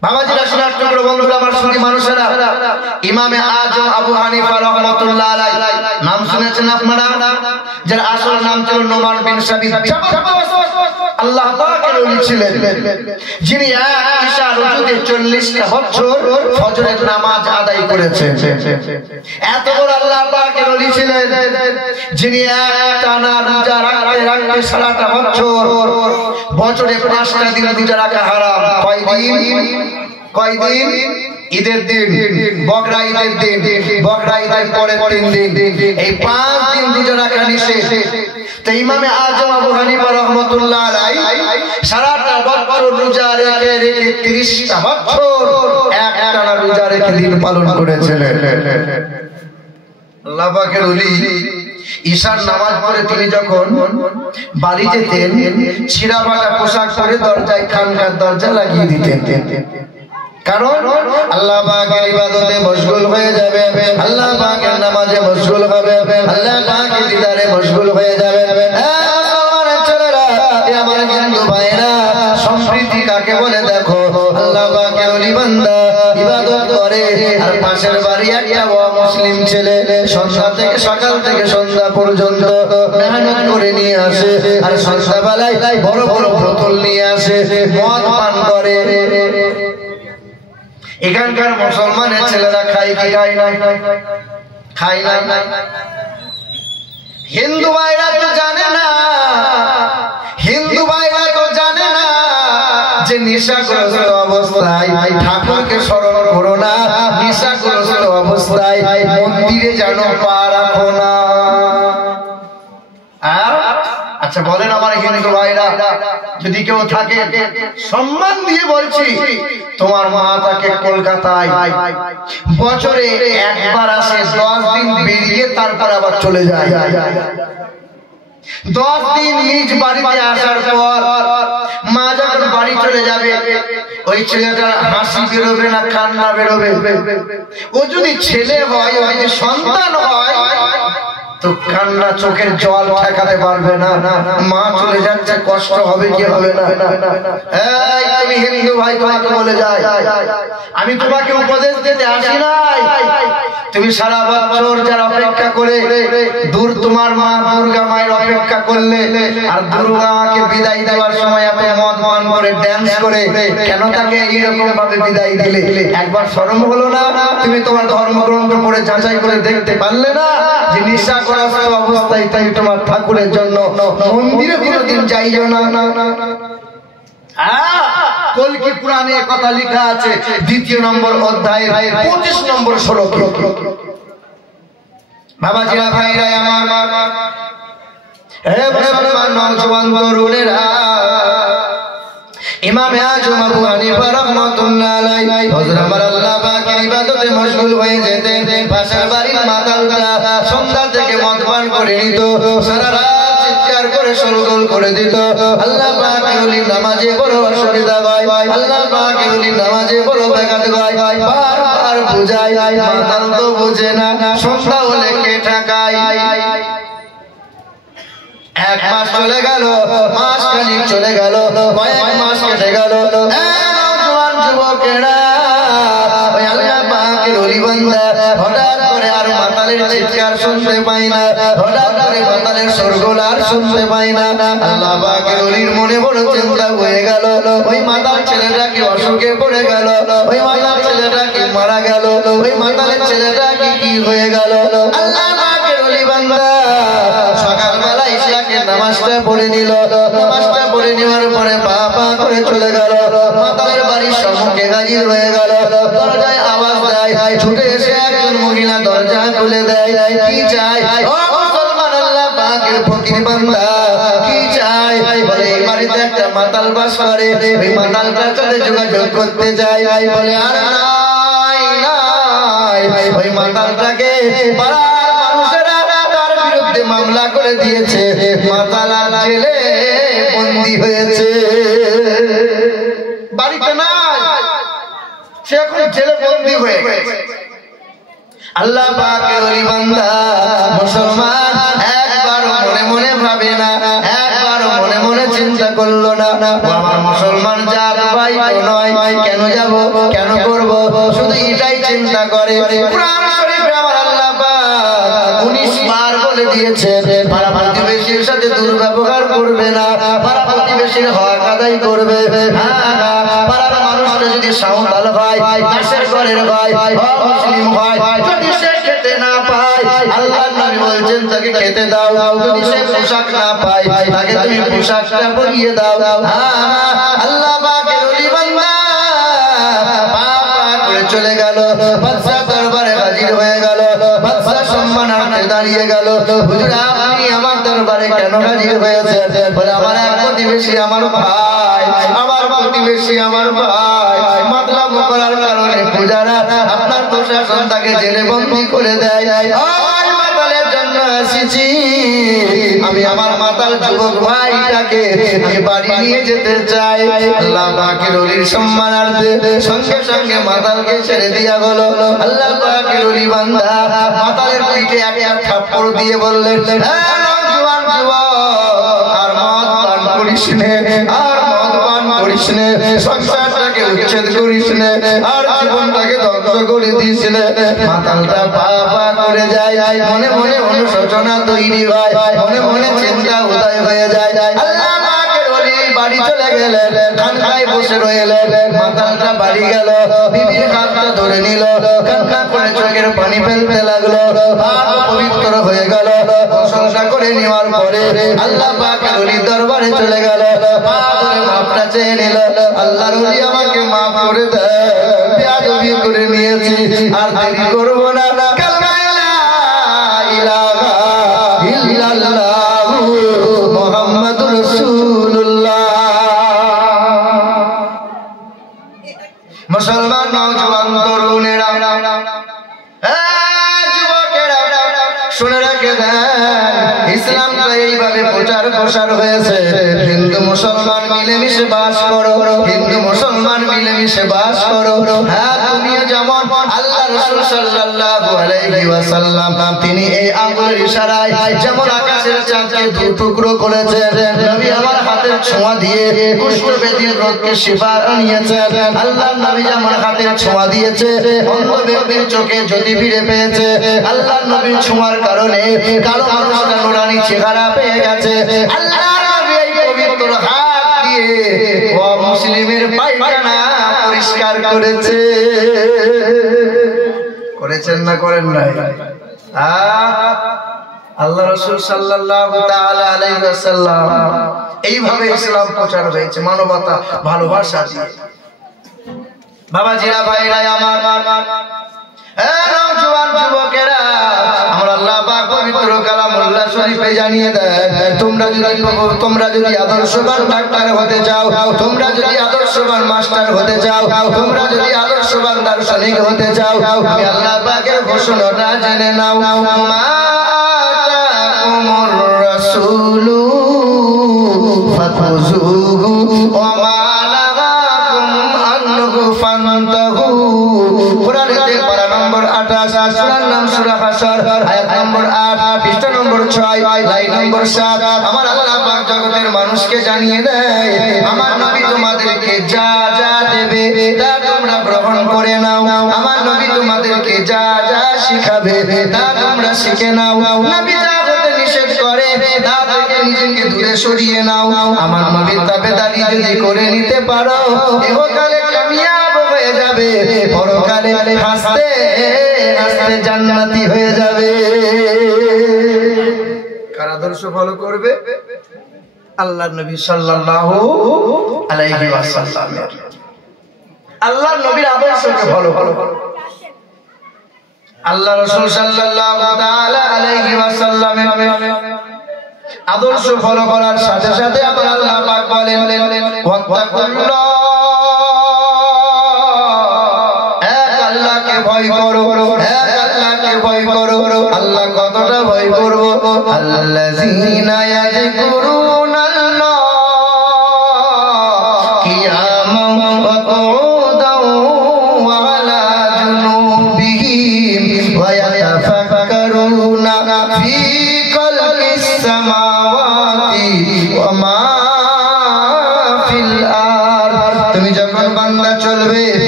বাবাজিরা শোনার টুকরো বন্ধুরা আমার সঙ্গে মানুষেরা, ইমামে আজম আবু হানিফা রাহমাতুল্লাহ আলাইহি নাম শুনেছেন আপনারা? যার আসল নাম ছিল নোমান বিন সাবিত, আল্লাহ পাকের ওলি ছিলেন, যিনি এক ঈশা রুজুতে 40টা বছর ফজরের নামাজ আদায় করেছেন। এত বড় আল্লাহ পাকের ওলি ছিলেন, যিনি এক টানা রোজা রাখতে রাখতে সারাটা বছর, বছরে 5টা দিন রোজা রাখা হারাম। কয়দিন? ঈদের দিন, বকরা ঈদের দিন, বকরা ঈদের পরে 3 দিন, এই 5 দিন রোজা রাখা নিষেধ। তো ইমামে আজম আবু হানিফা রাহমাতুল্লাহ আলাইহি সারাটা বছর রোজা রেখে 30টা বছর একটানা রোজা রেখে দিন পালন করেছিলেন। আল্লাহ পাকের ওলি ঈশার নামাজ পড়ে তিনি যখন বাড়ি যেতেন, ছিঁড়া ফাটা পোশাক পরে দরজায় খানকার দরজা লাগিয়ে দিতেন। কারণ আল্লাহ পাকের ইবাদতে মশগুল হয়ে যাবে, আল্লাহ পাকের নামাজে মশগুল হবে, আল্লাহ পাকের দিদারে মশগুল হয়ে যাবে। মুসলমানের ছেলেরা, আমার হিন্দু ভাইরা, সম্প্রীতি কাকে বলে দেখো। আল্লাহ পাকের ওলি বান্দা ইবাদত করে, আর পাশের বাড়ি একটা মুসলিম ছেলে সন্ধ্যা থেকে সকাল থেকে সন্ধ্যা পর্যন্ত মেহনত করে নিয়ে আসে, আর সন্ধ্যাবেলায় বড় বড় বোতল নিয়ে আসে, মদ পান করে। এখানকার মুসলমানের ছেলেরা খায় কি খায় না? খায় না। হিন্দু ভাইরা তো জানে না, হিন্দু ভাইরা তো জানে না যে নেশাগ্রস্ত অবস্থায় ঠাকুরকে স্মরণ করো না, নেশাগ্রস্ত অবস্থায় মন্দিরে যেন পা রাখো না। আচ্ছা বলেন আমার হিন্দু ভাইরা, যদি কেউ থাকে, সম্মান দিয়ে বলছি, তোমার মা তাকে কলকাতায় বছরে একবার আসে, 10 দিন বেরিয়ে তারপর আবার চলে যায়। 10 দিন নিজ বাড়িতে আসার পর মা যখন বাড়ি চলে যাবে, ওই ছেলেটার হাসি বেরোবে না কান্না বেরোবে? ও যদি ছেলে হয়, যদি সন্তান হয়, তো কান্না চোখের জল ঠেকাতে পারবে না। মা চলে যাচ্ছে, কষ্ট হবে কি হবে না? এই তুমি হিন্দু ভাই, তোমাকে বলে যায়, আমি তোমাকে উপদেশ দিতে আসি নাই। তুমি সারা বছর যারা অপেক্ষা করে, দূর তোমার মা দুর্গা মায়ের অপেক্ষা করলে, আর দুর্গা মাকে বিদায় দেওয়ার সময় এত মদ পান করে ড্যান্স করে কেন তাকে এইরকম ভাবে বিদায় দিলে? একবার শরম হলো না? তুমি তোমার ধর্মগ্রন্থ পড়ে যাচাই করে দেখতে পারলে না যে নেশা অবস্থায় তাই তোমার ঠাকুরের জন্য মন্দিরে কোনোদিন যাইও না? কলকি পুরাণে কথা লেখা আছে, 2 নম্বর অধ্যায় 25 নম্বর শ্লোকে। বাবাজিরা ভাইরা আমার, হে মুসলমান নওজওয়ান তরুণেরা, ইমাম আজম আবু হানিফা রাহমাতুল্লাহ আলাইহি হযরত আমার আল্লাহ পাকের ইবাদতে মশগুল হয়ে যেতেন। পাশের বাড়ির মাতালরা সন্ধ্যা থেকে মদ পান করে নিত, সারা রাত চিৎকার করে শোরগোল করে দিত। আল্লাহ পাকের ওলির নামাজে বড় অসুবিধা হয়, আল্লাহ পাকের ওলির নামাজে বড় ব্যাঘাত হয়। বারবার বুঝায়, মাতাল তো বোঝে না, সন্ধ্যা হলে কে ঠেকায়। 1 মাস চলে গেল, মাস খানিক চলে গেল, কয়েক মাস কেটে গেল। নওজোয়ান যুবকেরা, ওই আল্লাহ পাকের ওলি বান্দা হঠাৎ করে আর মাতালের চিৎকার শুনতে পাই না, হঠাৎ করে মাতালের শোরগোল আর শুনতে পাই না। আল্লাহ পাকের ওলির মনে বড় চিন্তা হয়ে গেল, ওই মাতাল ছেলেটা কি অসুখে পড়ে গেল, ওই মাতাল ছেলেটা কি মারা গেল, ওই মাতালের ছেলেটা কি হয়ে গেল। আল্লাহ পাকের ওলি বান্দা সকালবেলা ইশাকে নামাজটা পড়ে নিল, নামাজটা পড়ে নেওয়ার পরে পা পা করে চলে গেল, মাতালের বাড়ির সম্মুখে হাজির হয়ে গেল। দরজায় আওয়াজ দেয়, ছুটে এসে একজন মহিলা দরজা খুলে দেয়। কি চাই? ও মুসলমান আল্লাহ পাকের ফকির বান্দা, কি চাই? বলে এই বাড়িতে একটা মাতাল বাস করে, ওই মাতালটার সাথে যোগাযোগ করতে চাই। বলে আর নাই নাই, ওই মাতালটাকে পাড়ার মানুষেরা তার বিরুদ্ধে মামলা করে দিয়েছে, মাতাল আর জেলে বন্দী হয়েছে। বাড়িতে নাই, সে এখন জেলে বন্দী হয়ে গেছে। আল্লাহ পাকের ওলি বান্দা মুসলমান একবার মনে মনে ভাবে না, একবার মনে মনে চিন্তা করলো না, আমার মুসলমান জাত ভাই তো নয়, কেন কেন যাব, কেন করব, শুধু এটাই চিন্তা করে। কোরআন শরীফে আমার আল্লাহ পাক 19 বার বলে দিয়েছে পাড়া প্রতিবেশীর সাথে দুর্ব্যবহার করবে না, পাড়া প্রতিবেশীর হক আদায় করবে। পাড়ার মানুষটা যদি সাঁওতাল হয়, দেশের ঘরের হয়, মুসলিম হয়, যদি সে খেতে না পায়, আল্লাহর নবী বলছেন তাকে খেতে দাও। যদি সে পোশাক না পায়, তাকে তুমি পোশাকটা পরিয়ে দাও। আল্লাহ পাকের ওলি বান্দা পাপ করে চলে গেল, বাদশা দরবারে হাজির হয়ে গেল, বাদশা সম্মানার্থে দাঁড়িয়ে গেল। হুজুর আপনি আমার দরবারে কেন হাজির হয়েছেন? বলে আমার এক প্রতিবেশী আমার ভাই, আমার প্রতিবেশী আমার ভাই মাতলাম করার কারণে পূজারা আপনার প্রশাসন তাকে জেলে বন্দী করে দেয়। মাতালের জন্য এসেছি, আমি আমার মাতাল যুবক ভাইটাকে আমি বাড়ি নিয়ে যেতে চাই। আল্লাহ পাকের ওলির সম্মানার্থে সঙ্গে সঙ্গে মাতালকে ছেড়ে দিয়া হলো। আল্লাহ পাকের ওলি বান্দা মাতালের পিঠে একটা থাপ্পড় দিয়ে বললেন, নওজোয়ান যুবক, আর মদ পান করিস নে, আর মদ পান করিস নে, সংসারটাকে উচ্ছেদ করিস নে, আর জীবনটাকে ধ্বংস করে দিস নে। মাতালটা পা পা করে যায়, মনে মনে অনুশোচনা তৈরি হয়, মনে মনে চিন্তা উদয় হয়ে যায়। আল্লাহ পাকের ওলি বাড়ি চলে গেলেন, খানকায় বসে রইলেন। মাতালটা বাড়ি গেল, বিবির হাতটা ধরে নিল, কান্না করে চোখের পানি ফেলতে লাগলো। পাক পবিত্র হয়ে গেল। প্রশংসা করে নেওয়ার পরে আল্লাহ পাকের ওলির দরবারে চলে গেল, পাপ করে মাপটা চেয়ে নিল। আল্লাহর ওলি আমাকে মাফ করে দেয়, বেয়াদবি করে নিয়েছি, আর দেরি করবো না। কালমা লা ইলাহা ইল্লাল্লাহু মুহাম্মাদুর রাসূলুল্লাহ। মুসলমান নওজোয়ান তরুণেরা, যুবকেরা শুনে রেখে দেন, ইসলামটা এইভাবে প্রচার প্রসার হয়েছে। হিন্দু মুসলমান মিলেমিশে বাস করো, হিন্দু মুসলমান মিলেমিশে বাস করো। হ্যাঁ, তুমিও যেমন আল্লাহ রাসূল সাল্লাল্লাহু আলাইহি ওয়াসাল্লাম তিনি এই আঙ্গুলের ইশারায় যেমন আকাশের চাঁদকে দু টুকরো করেছেন, নবী আমার হাতের ছোঁয়া দিয়ে কুষ্ঠব্যাধির রোগকে শিফা আনিয়েছেন। আল্লাহর নবী যেমন হাতের ছোঁয়া দিয়েছে, অন্ধ ব্যক্তির চোখে জ্যোতি ফিরে পেয়েছে। আল্লাহর নবীর ছোঁয়ার কারণে কালো মানুষটা নুরানি চেহারা পেয়ে গেছে। আল্লাহর নবী এই পবিত্র হাত দিয়ে মুসলিমের পায়খানা পরিষ্কার করেছে। করেছেন না করেন নাই? আল্লাহ রাসূল সাল্লাল্লাহু তাআলা আলাইহি ওয়াসাল্লাম এইভাবে ইসলাম প্রচার হয়েছে, মানবতা ভালোবাসা দিয়ে। বাবাজিরা, ভাইরা আমার, নওজোয়ান যুবকেরা, আমরা আল্লাহ পাক পবিত্র কালামুল্লাহ শরীফে জানিয়ে দেন, তোমরা যদি আদর্শবান ডাক্তার হতে চাও, তোমরা যদি আদর্শবান মাস্টার হতে চাও, তোমরা যদি আদর্শবান দার্শনিক হতে চাও, আমি আল্লাহ পাকের ঘোষণাটা জেনে নাও। মা আতাকুমুর রাসূলু ফাখুযুহু ওয়া মা নাহাকুম আনহু ফান্তাহু। কোরআনে পারা নম্বর 28, সূরার নাম সূরা হাসর, আয়াত নম্বর 8, পৃষ্ঠা নম্বর 6, লাইন নম্বর 7। আমার আল্লাহ পাক জগতের মানুষকে জানিয়ে দেয়, আমার নবী তোমাদেরকে যা যা দেবে তা তোমরা গ্রহণ করে নাও। আমার নবী তোমাদেরকে যা যা শিখাবে তা তোমরা শিখে নাও। নবী যা হতে নিষেধ করে তা থেকে নিজেকে দূরে সরিয়ে নাও। আমার নবীর তাবেদারি যদি করে নিতে পারো, ইহকালে কামিয়াব হয়ে যাবে, পরকালে হাসতে হাসতে জান্নাতি হয়ে যাবে। কার আদর্শ ফলো করবে? আল্লাহর নবী সাল্লাল্লাহু আলাইহি ওয়াসাল্লামের। আল্লাহর নবীর আদর্শকে ফলো করো। আল্লাহ রাসূল সাল্লাল্লাহু তাআলা আলাইহি ওয়াসাল্লামের আদর্শ ফলো করার সাথে সাথে আবার আল্লাহ পাক বলেন, ওয়াত্তাকুল্লাহ, এক আল্লাহকে ভয় করো, এক আল্লাহকে ভয় করো। আল্লাহ কতটা ভয় করব? আল্লাযীনা ইয়াযকুরুনাল্লাহ কিয়ামান ওয়া qu'uদান ওয়া আলা জুনুবিহিম ওয়া ইয়াতাফাক্কারুনা ফী খালকিস সামাওয়াতি ওয়া মা ফিল আরদ। তুমি যখন বান্দা চলবে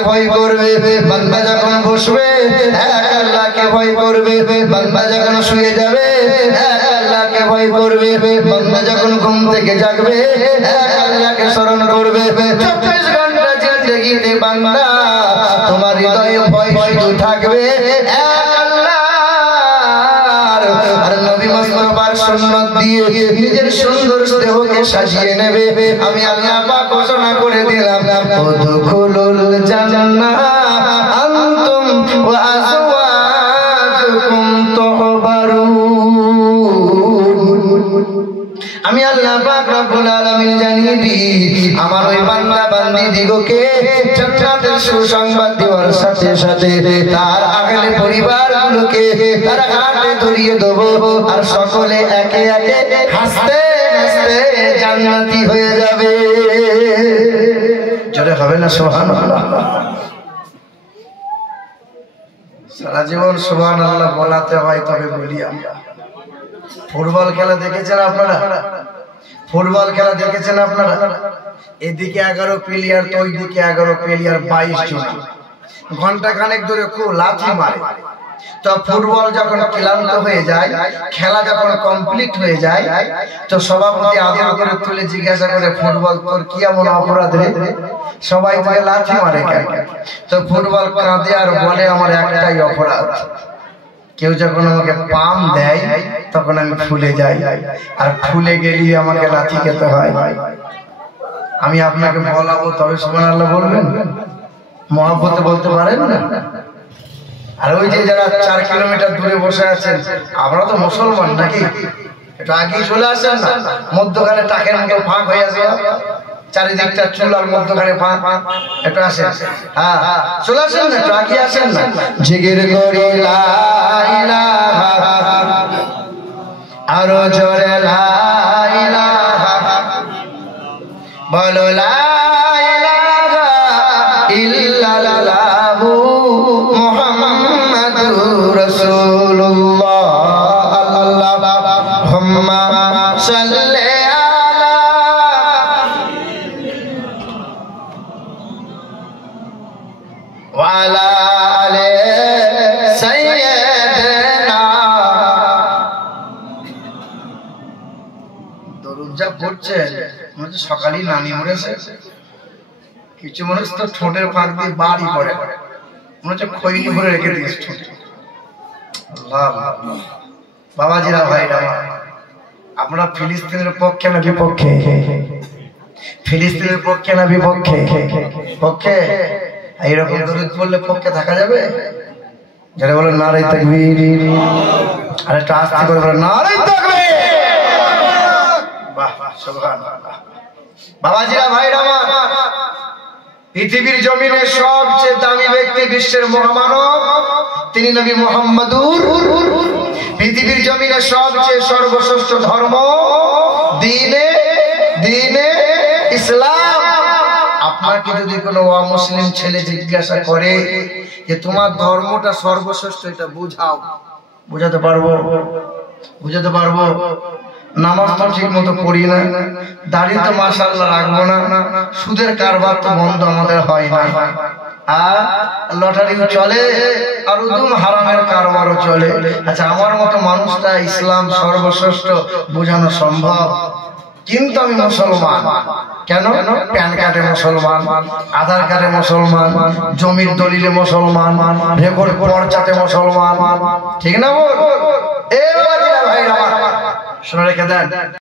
ভয় করবে, বান্দা যখন বসবে এক আল্লাহকে ভয় করবে, বান্দা যখন শুয়ে যাবে এক আল্লাহকে ভয় করবে, বান্দা যখন ঘুম থেকে জাগবে এক আল্লাহকে স্মরণ করবে। 24 ঘন্টা জিন্দেগিতে বান্দা তোমার হৃদয়ে ভয় শুধু থাকবে এক আল্লাহর। আর নবী মুস্তাফার সুন্নাত দিয়ে নিজের সুন্দর দেহকে সাজিয়ে নেবে। আমি আল্লাহ পাক ঘোষণা করে দিলাম, উদখুলুল জান্নাহ আনতুম ওয়া আযওয়াজুকুম তুহবারুন। আমি আল্লাহ পাক রব্বুল আলামিন জানিয়ে দিই, আমার ওই বান্দা বান্দি দিগকে জান্নাতের সুসংবাদ দেওয়ার সাথে সাথে তার আহলে পরিবারগুলোকে তার হাতে ধরিয়ে দেব, আর সকলে একে একে হাসতে হাসতে জান্নাতি হয়ে যাবে। জোরে হবে না সুবহানাল্লাহ? সারা জীবন সুবহানাল্লাহ বলাতে হয়, তবে বলি আমরা। ফুটবল খেলা দেখেছেন আপনারা? ফুটবল খেলা দেখেছেন আপনারা? এদিকে 11 প্লেয়ার তো ওইদিকে 11 প্লেয়ার, 22 জন ঘন্টা খানেক ধরে খুব লাথি মারে। তো ফুটবল যখন ক্লান্ত হয়ে যায়, খেলা যখন কমপ্লিট হয়ে যায়, তো সভাপতি আদর করে তুলে জিজ্ঞাসা করে, ফুটবল তোর কি এমন অপরাধ রে? সবাই তোকে লাথি মারে কেন? তো ফুটবল কাঁদে আর বলে, আমার একটাই অপরাধ, কেউ যখন আমাকে পাম দেয় তখন আমি ফুলে যাই, আর ফুলে গেলে আমাকে লাথি খেতে হয়। আমি আপনাকে বলাবো তবে সুবহানাল্লাহ বলবেন? মহব্বতে বলতে পারেন না? আর ওই যে যারা 4 কিলোমিটার দূরে বসে আছেন, আমরা তো মুসলমান নাকি, একটু আগেই চলে আসেন না, মধ্যখানে টাকের মতো ফাঁক হয়ে আছে, চারিদিকটা চুলার মধ্যখানে ফাঁক, একটু আসেন। হ্যাঁ চলে আসেন না, একটু আগে আসেন না। জিকির করি লা ইলাহা, আরো জোরে লা ইলাহা, বলো লা ইলাহা ইল্লাল্লাহু মুহাম্মাদুর রাসূলুল্লাহ। আল্লাহুম্মা সাল্লি আলা ওয়া আলা আলি সাইয়্যিদিনা। দরুদ যা পড়ছে মনে হচ্ছে সকালেই নানি মরেছে। কিছু মানুষ তো ঠোঁটের ফাঁক দিয়ে বাড়ি করে, মনে হচ্ছে খৈনি ভরে রেখে দিয়েছে ঠোঁটে। বাবাজিরা ভাইরা, আপনারা ফিলিস্তিনের পক্ষে না বিপক্ষে? ফিলিস্তিনের পক্ষে না বিপক্ষে? পক্ষে। এইরকম দরুদ পড়লে পক্ষে থাকা যাবে? যারা বলে নারে তাকবীর, আর একটা আস্তে করে বলে নারে তাকবীর। বাহ বাহ সুবহানাল্লাহ। বাবাজিরা ভাইরা আমার, পৃথিবীর জমিনে সবচেয়ে দামি ব্যক্তি, বিশ্বের মহামানব, তিনি নবী মুহাম্মদুর। পৃথিবীর জমিনে সবচেয়ে সর্বশ্রেষ্ঠ ধর্ম দ্বীনে ইসলাম। আপনাকে যদি কোনো অমুসলিম ছেলে জিজ্ঞাসা করে যে তোমার ধর্মটা সর্বশ্রেষ্ঠ, এটা বুঝাও, বুঝাতে পারবো? বুঝাতে পারবো? নামাজ তো ঠিক মতো পড়ি না, দাড়ি তো মাশাআল্লাহ রাখবো না, সুদের কারবার তো বন্ধ আমাদের হয় না, আর লটারি চলে, আর উদুম হারামের কারবারও চলে। আচ্ছা, আমার মতো মানুষটা ইসলাম সর্বশ্রেষ্ঠ বোঝানো সম্ভব? কিন্তু আমি মুসলমান। কেন? প্যান কার্ডে মুসলমান, আধার কার্ডে মুসলমান, জমির দলিলে মুসলমান, রেকর্ড পর্চাতে মুসলমান, ঠিক না বল? এ বাবাজিরা ভাইরা আমার, শুনে রেখে দেন।